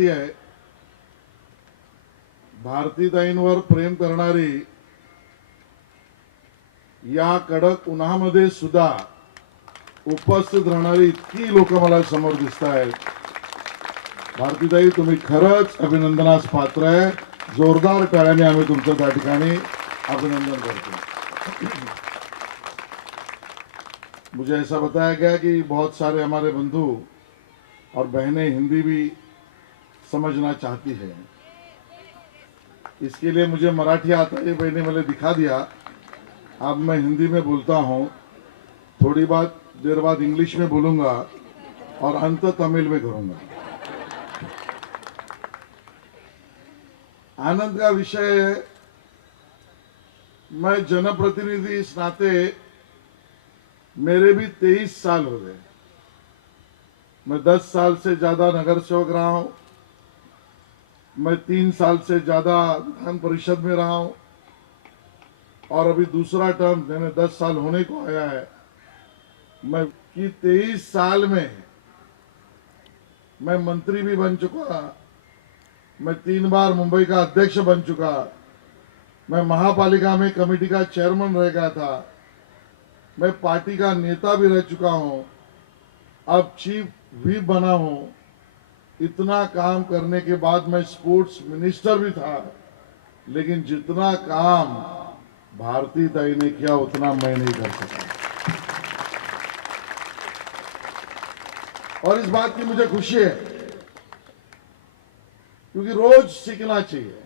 विनंती आहे, भारतीताईंवर प्रेम करणारी या कडक उन्हामध्ये सुद्धा उपस्थित राहणारी इतकी लोक मला समोर दिसत आहेत. भारतीताई, तुम्ही खरंच अभिनंदनास पात्र आहे. जोरदार टाळ्याने आम्ही तुमचं त्या ठिकाणी अभिनंदन करतो. मुझे ऐसा बताया गया कि बहुत सारे हमारे बंधु और बहनें हिंदी भी समझना चाहती है. इसके लिए मुझे मराठी आता है, बहने मैंने दिखा दिया. अब मैं हिंदी में बोलता हूँ, थोड़ी देर बाद इंग्लिश में बोलूंगा और अंत तमिल में करूंगा. आनंद का विषय है, मैं जनप्रतिनिधि इस नाते मेरे भी 23 साल हो गए. मैं 10 साल से ज्यादा नगर सेवक रहा हूं. मैं 3 साल से ज्यादा विधान परिषद में रहा हूं और अभी दूसरा टर्म मैंने 10 साल होने को आया है. मैं कि 23 साल में मैं मंत्री भी बन चुका. मैं 3 बार मुंबई का अध्यक्ष बन चुका. मैं महापालिका में कमेटी का चेयरमैन रह गया था. मैं पार्टी का नेता भी रह चुका हूं. अब चीफ व्हिप बना हूं. इतना काम करने के बाद मैं स्पोर्ट्स मिनिस्टर भी था, लेकिन जितना काम भारतीताई ने किया उतना मैं नहीं कर सका. और इस बात की मुझे खुशी है, क्योंकि रोज सीखना चाहिए,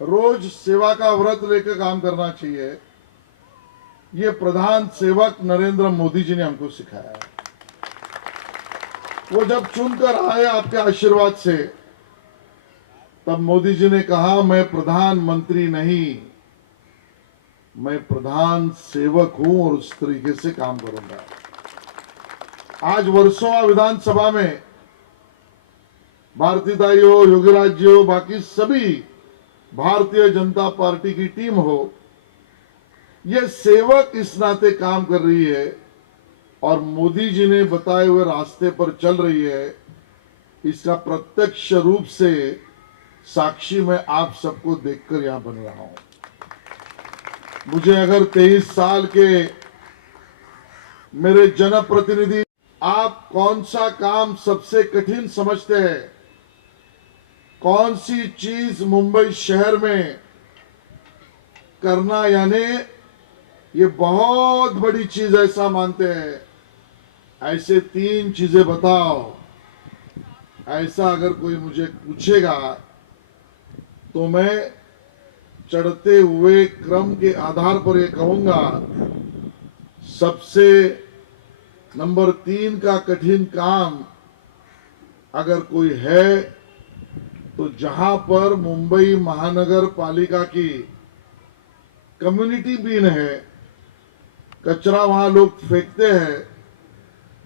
रोज सेवा का व्रत लेकर काम करना चाहिए. ये प्रधान सेवक नरेंद्र मोदी जी ने हमको सिखाया है. वो जब चुनकर आए आपके आशीर्वाद से, तब मोदी जी ने कहा, मैं प्रधानमंत्री नहीं, मैं प्रधान सेवक हूं और उस तरीके से काम करूंगा. आज वर्सोवा विधानसभा में भारतीताई हो, योगीराज जी हो, बाकी सभी भारतीय जनता पार्टी की टीम हो, ये सेवक इस नाते काम कर रही है और मोदी जी ने बताए हुए रास्ते पर चल रही है. इसका प्रत्यक्ष रूप से साक्षी मैं आप सबको देखकर यहां बन रहा हूं. मुझे अगर 23 साल के मेरे जनप्रतिनिधि, आप कौन सा काम सबसे कठिन समझते हैं, कौन सी चीज मुंबई शहर में करना यानी ये बहुत बड़ी चीज ऐसा मानते हैं, ऐसे 3 चीजें बताओ. ऐसा अगर कोई मुझे पूछेगा तो मैं चढ़ते हुए क्रम के आधार पर ये कहूंगा, सबसे नंबर 3 का कठिन काम अगर कोई है तो जहां पर मुंबई महानगर पालिका की कम्युनिटी बीन है, कचरा वहां लोग फेंकते हैं,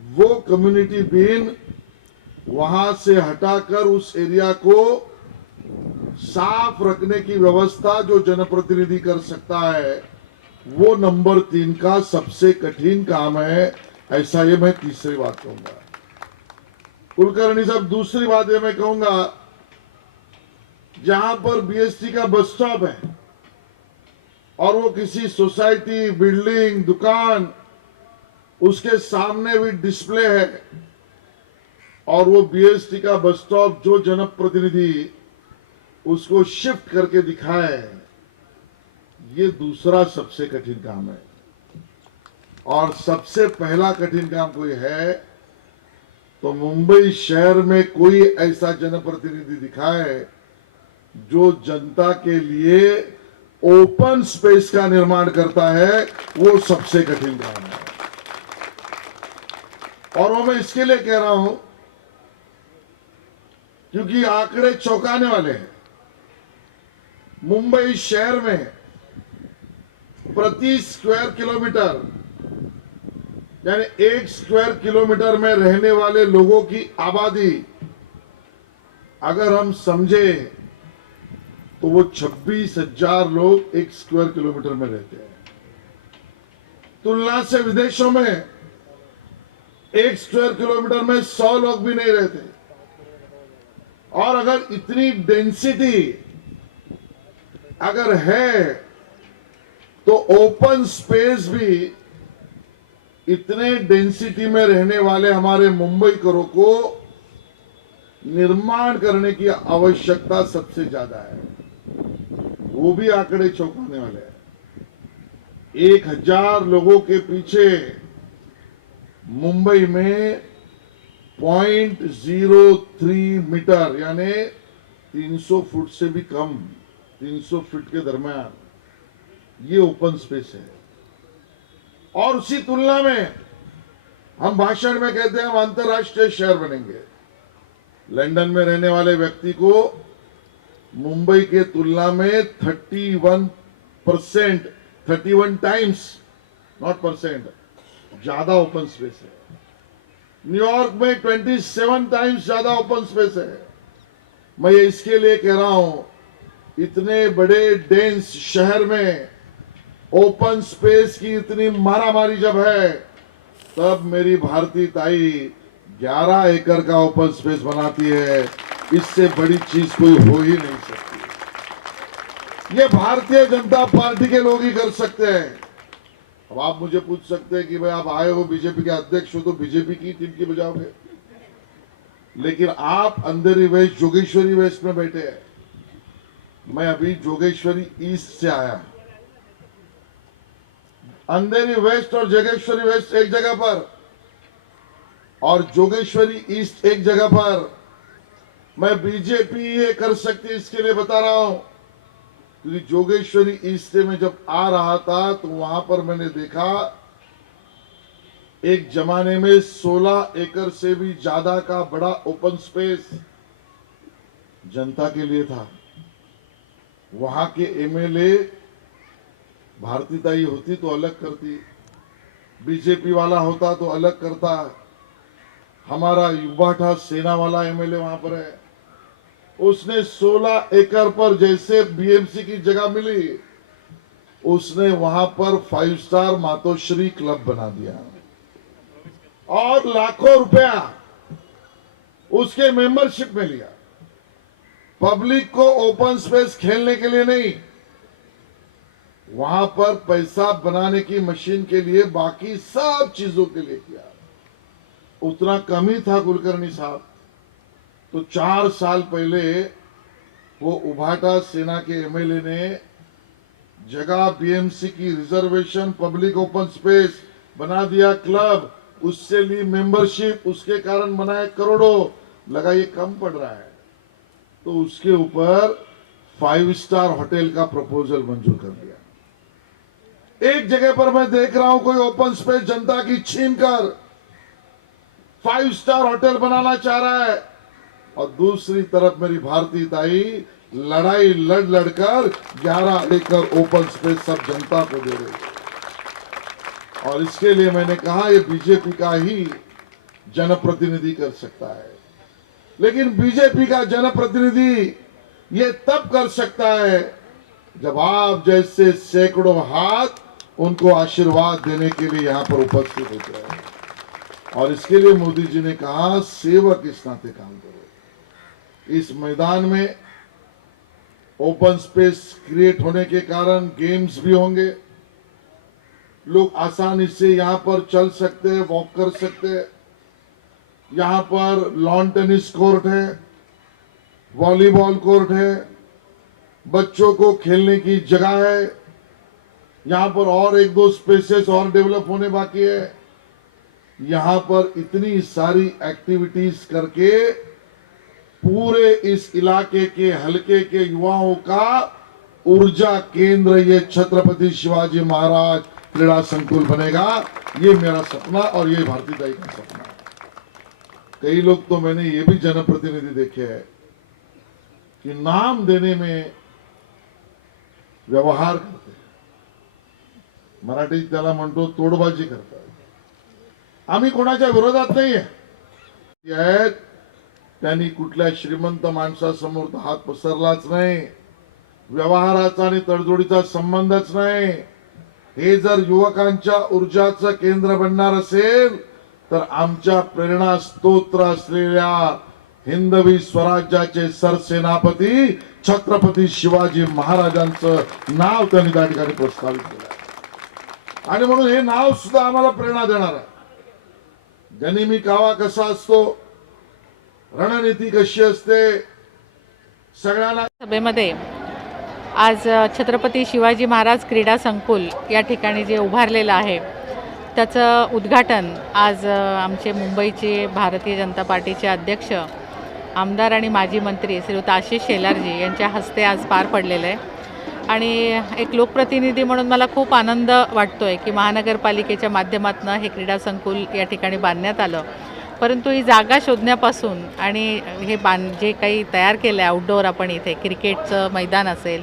वो कम्युनिटी बीन वहां से हटाकर उस एरिया को साफ रखने की व्यवस्था जो जनप्रतिनिधि कर सकता है, वो नंबर 3 का सबसे कठिन काम है. ऐसा ये मैं तीसरी बात कहूंगा. कुलकर्णी साहब, दूसरी बात ये मैं कहूंगा, जहां पर बीएसटी का बस स्टॉप है और वो किसी सोसाइटी, बिल्डिंग, दुकान, उसके सामने भी डिस्प्ले है और वो बीएसटी का बस स्टॉप जो जनप्रतिनिधि उसको शिफ्ट करके दिखाए, ये दूसरा सबसे कठिन काम है. और सबसे पहला कठिन काम कोई है तो मुंबई शहर में कोई ऐसा जनप्रतिनिधि दिखाए जो जनता के लिए ओपन स्पेस का निर्माण करता है, वो सबसे कठिन काम है. और वो मैं इसके लिए कह रहा हूं क्योंकि आंकड़े चौंकाने वाले हैं. मुंबई शहर में प्रति स्क्वायर किलोमीटर यानी 1 स्क्वायर किलोमीटर में रहने वाले लोगों की आबादी अगर हम समझे तो वो 26,000 लोग 1 स्क्वायर किलोमीटर में रहते हैं. तुलना से विदेशों में 1 स्क्वायर किलोमीटर में 100 लोग भी नहीं रहते. और अगर इतनी डेंसिटी अगर है तो ओपन स्पेस भी इतने डेंसिटी में रहने वाले हमारे मुंबईकरों को निर्माण करने की आवश्यकता सबसे ज्यादा है। वो भी आंकड़े चौंकाने वाले हैं। 1000 लोगों के पीछे मुंबई में 0.03 मीटर यानी 300 फुट से भी कम, 300 फीट के दरमियान ये ओपन स्पेस है। और उसी तुलना में हम भाषण में कहते हैं हम अंतरराष्ट्रीय शहर बनेंगे। लंदन में रहने वाले व्यक्ति को मुंबई के तुलना में 31 टाइम्स, नॉट परसेंट, ज्यादा ओपन स्पेस है। न्यूयॉर्क में 27 टाइम्स ज्यादा ओपन स्पेस है। मैं ये इसके लिए कह रहा हूं, इतने बड़े डेंस शहर में ओपन स्पेस की इतनी मारामारी जब है, तब मेरी भारतीय ताई 11 एकड़ का ओपन स्पेस बनाती है। इससे बड़ी चीज कोई हो ही नहीं सकती। ये भारतीय जनता पार्टी के लोग ही कर सकते हैं। अब आप मुझे पूछ सकते हैं कि भाई आप आए हो बीजेपी के अध्यक्ष हो तो बीजेपी की टीम की बजाओगे, लेकिन आप अंधेरी वेस्ट, जोगेश्वरी वेस्ट में बैठे हैं। मैं अभी जोगेश्वरी ईस्ट से आया। अंधेरी वेस्ट और जोगेश्वरी वेस्ट एक जगह पर और जोगेश्वरी ईस्ट एक जगह पर। मैं बीजेपी ये कर सकती इसके लिए बता रहा हूं, क्योंकि जोगेश्वरी ईस्ट में जब आ रहा था तो वहां पर मैंने देखा एक जमाने में 16 एकड़ से भी ज्यादा का बड़ा ओपन स्पेस जनता के लिए था। वहां के एमएलए भारतीय ताई होती तो अलग करती, बीजेपी वाला होता तो अलग करता। हमारा युवा सेना वाला एमएलए वहां पर है, उसने 16 एकड़ पर जैसे बीएमसी की जगह मिली, उसने वहां पर 5 स्टार मातोश्री क्लब बना दिया और लाखों रुपया उसके मेंबरशिप में लिया। पब्लिक को ओपन स्पेस खेलने के लिए नहीं, वहां पर पैसा बनाने की मशीन के लिए, बाकी सब चीजों के लिए किया। उतना कम ही था कुलकर्णी साहब। तो 4 साल पहले वो उभाटा सेना के एमएलए ने जगह बीएमसी की रिजर्वेशन, पब्लिक ओपन स्पेस बना दिया, क्लब, उससे ली मेंबरशिप, उसके कारण बनाए करोड़ों, लगा ये कम पड़ रहा है तो उसके ऊपर 5 स्टार होटल का प्रपोजल मंजूर कर दिया। एक जगह पर मैं देख रहा हूं कोई ओपन स्पेस जनता की छीनकर 5 स्टार होटल बनाना चाह रहा है, और दूसरी तरफ मेरी भारतीय ताई लड़ाई लड़कर 11 एकड़ ओपन स्पेस सब जनता को दे रही है। और इसके लिए मैंने कहा ये बीजेपी का ही जनप्रतिनिधि कर सकता है। लेकिन बीजेपी का जनप्रतिनिधि ये तब कर सकता है जब आप जैसे सैकड़ों हाथ उनको आशीर्वाद देने के लिए यहां पर उपस्थित होते हैं। और इसके लिए मोदी जी ने कहा सेवक इस नाते काम करो। इस मैदान में ओपन स्पेस क्रिएट होने के कारण गेम्स भी होंगे, लोग आसानी से यहां पर चल सकते हैं, वॉक कर सकते हैं। यहां पर लॉन टेनिस कोर्ट है, वॉलीबॉल कोर्ट है, बच्चों को खेलने की जगह है। यहां पर और 1-2 स्पेसेस और डेवलप होने बाकी है। यहां पर इतनी सारी एक्टिविटीज करके पूरे इस इलाके के हलके के युवाओं का ऊर्जा केंद्र ये छत्रपति शिवाजी महाराज क्रीड़ा संकुल बनेगा। ये मेरा सपना और ये भारतीय ताई का सपना है। कई लोग तो मैंने ये भी जनप्रतिनिधि देखे हैं कि नाम देने में व्यवहार करते हैं, मराठी त्याला म्हणतो तोडबाजी करतात। आम्ही कोणाच्या विरोधात नाहीये, त्यांनी कुठल्या श्रीमंत माणसासमोर हात पसरलाच नाही, व्यवहाराचा आणि तडजोडीचा संबंधच नाही। हे जर युवकांच्या ऊर्जाचं केंद्र बनणार असेल तर आमच्या प्रेरणा स्तोत्र असलेल्या हिंदवी स्वराज्याचे सरसेनापती छत्रपती शिवाजी महाराजांचं नाव त्यांनी त्या ठिकाणी प्रस्तावित केलं आणि म्हणून हे नाव सुद्धा आम्हाला प्रेरणा देणार आहे। गनिमी कावा कसा असतो, रणनीती कशी असते, सगळ्यांना सभेमध्ये आज छत्रपती शिवाजी महाराज क्रीडा संकुल या ठिकाणी जे उभारलेलं आहे त्याचं उद्घाटन आज आमचे मुंबईचे भारतीय जनता पार्टीचे अध्यक्ष आमदार आणि माजी मंत्री श्रीयुत आशिष शेलारजी यांच्या हस्ते आज पार पडलेलं आहे आणि एक लोकप्रतिनिधी म्हणून मला खूप आनंद वाटतो आहे की महानगरपालिकेच्या माध्यमातून हे क्रीडा संकुल या ठिकाणी बांधण्यात आलं। परंतु ही जागा शोधण्यापासून आणि हे जे काही तयार केलं आहे आउटडोअर आपण इथे क्रिकेटचं मैदान असेल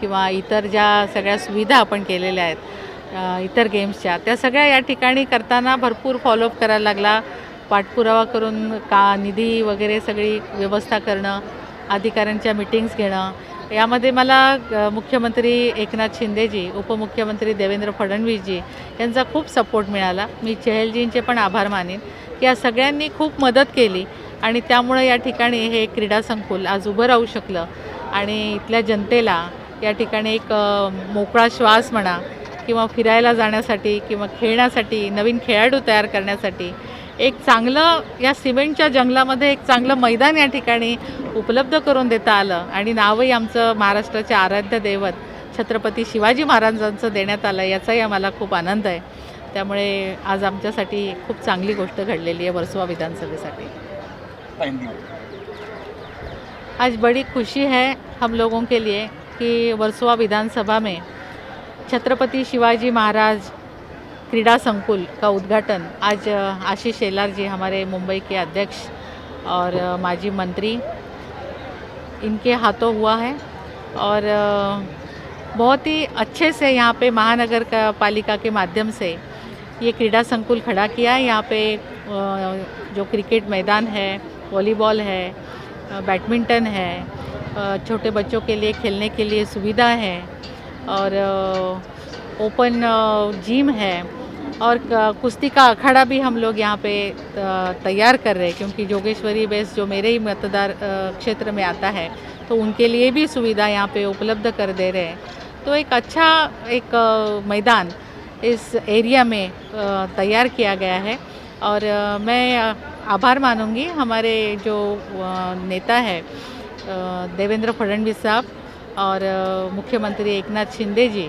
किंवा इतर ज्या सगळ्या सुविधा आपण केलेल्या आहेत इतर गेम्सच्या, त्या सगळ्या या ठिकाणी करताना भरपूर फॉलोअप करायला लागला, पाठपुरावा करून निधी वगैरे सगळी व्यवस्था करणं, अधिकाऱ्यांच्या मीटिंग्स घेणं, यामध्ये मला मुख्यमंत्री एकनाथ शिंदेजी, उपमुख्यमंत्री देवेंद्र फडणवीसजी यांचा खूप सपोर्ट मिळाला। मी चहलजींचे पण आभार मानेन की या सगळ्यांनी खूप मदत केली आणि त्यामुळे या ठिकाणी हे क्रीडा संकुल आज उभं राहू शकलं आणि इथल्या जनतेला या ठिकाणी एक मोकळा श्वास म्हणा किंवा फिरायला जाण्यासाठी किंवा खेळण्यासाठी, नवीन खेळाडू तयार करण्यासाठी एक चांगलं या सिमेंटच्या जंगलामध्ये एक चांगलं मैदान या ठिकाणी उपलब्ध करून देता आलं आणि नावही आमचं महाराष्ट्राचे आराध्य दैवत छत्रपती शिवाजी महाराजांचं देण्यात आलं, याचाही आम्हाला खूप आनंद आहे। त्यामुळे आज आमच्यासाठी खूप चांगली गोष्ट घडलेली आहे वर्सोवा विधानसभेसाठी। आज बड़ी खुशी है हम लोगों के लिए कि वर्सोवा विधानसभा में छत्रपति शिवाजी महाराज क्रीडा संकुल का उद्घाटन आज आशीष शेलार जी, हमारे मुंबई के अध्यक्ष और माजी मंत्री, इनके हाथों हुआ है और बहुत ही अच्छे से यहाँ पे महानगर का पालिका के माध्यम से ये क्रीडा संकुल खड़ा किया है। यहाँ पे जो क्रिकेट मैदान है, वॉलीबॉल है, बैडमिंटन है, छोटे बच्चों के लिए खेलने के लिए सुविधा है और ओपन जिम है और कुश्ती का अखाड़ा भी हम लोग यहाँ पे तैयार कर रहे हैं, क्योंकि जोगेश्वरी बेस जो मेरे ही मतदार क्षेत्र में आता है तो उनके लिए भी सुविधा यहाँ पे उपलब्ध कर दे रहे हैं। तो एक अच्छा एक मैदान इस एरिया में तैयार किया गया है और मैं आभार मानूंगी हमारे जो नेता है देवेंद्र फडणवीस साहब और मुख्यमंत्री एकनाथ शिंदे जी,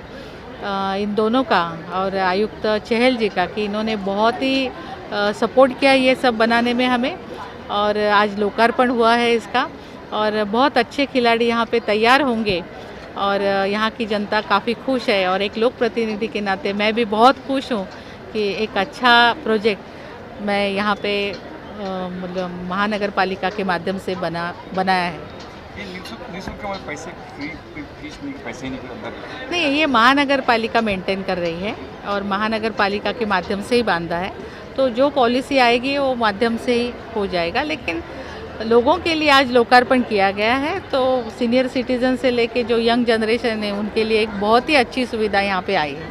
इन दोनों का और आयुक्त चहल जी का कि इन्होंने बहुत ही सपोर्ट किया ये सब बनाने में हमें और आज लोकार्पण हुआ है इसका और बहुत अच्छे खिलाड़ी यहाँ पे तैयार होंगे और यहाँ की जनता काफ़ी खुश है और एक लोक प्रतिनिधि के नाते मैं भी बहुत खुश हूँ कि एक अच्छा प्रोजेक्ट मैं यहाँ पे मतलब महानगर पालिका के माध्यम से बनाया है। नहीं, ये महानगर पालिका मेंटेन कर रही है और महानगर पालिका के माध्यम से ही बांधा है, तो जो पॉलिसी आएगी वो माध्यम से ही हो जाएगा। लेकिन लोगों के लिए आज लोकार्पण किया गया है तो सीनियर सिटीजन से लेके जो यंग जनरेशन है उनके लिए एक बहुत ही अच्छी सुविधा यहाँ पे आई है।